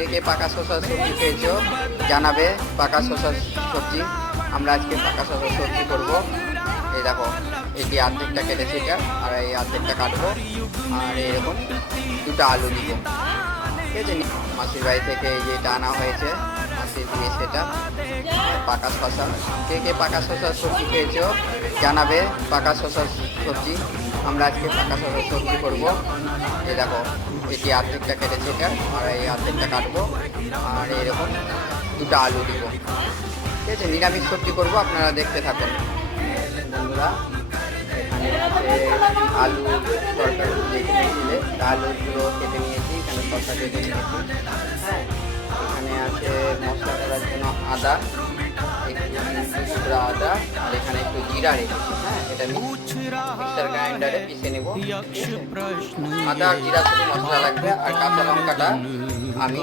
কে কে পাকা শসার সবজি খেয়েছো জানাবে। পাকা শসার সবজি আমরা আজকে পাকা শসার সবজি করবো। এই দেখো এটি অর্ধেকটা কেটেছি এটা, আর এই অর্ধেকটা কাটবো, আর এরকম দুটো আলু দিব। ঠিক আছে, মাসির বাড়ি থেকে এই যে এটা আনা হয়েছে, মাসির দিয়ে সেটা পাকা শসা। কে কে পাকা শসার সবজি খেয়েছো জানাবে। পাকা শসার সবজি আমরা আজকে পাকা শসার সবজি করবো। এই দেখো এটি অর্ধেকটা কেটেছি এটা, আর এই অর্ধেকটা কাটবো, আর এরকম দুটো আলু দিব। ঠিক আছে, নিরামিষ সবজি করবো, আপনারা দেখতে থাকুন বন্ধুরা। এখানে আলু তরকারি দেখে নিয়েছিলে, আলুগুলো কেটে নিয়েছি, এখানে শসা কেটে নিয়েছি। হ্যাঁ, এখানে আছে মশলা করার জন্য আদা, একটু টুকরা আদা, আর এখানে একটু জিরা রেখেছি। হ্যাঁ, এটা মিক্সার গ্রাইন্ডারে পিষে নেব। আদা আর জিরা শুধু মশলা লাগবে, আর কাঁচা লঙ্কাটা আমি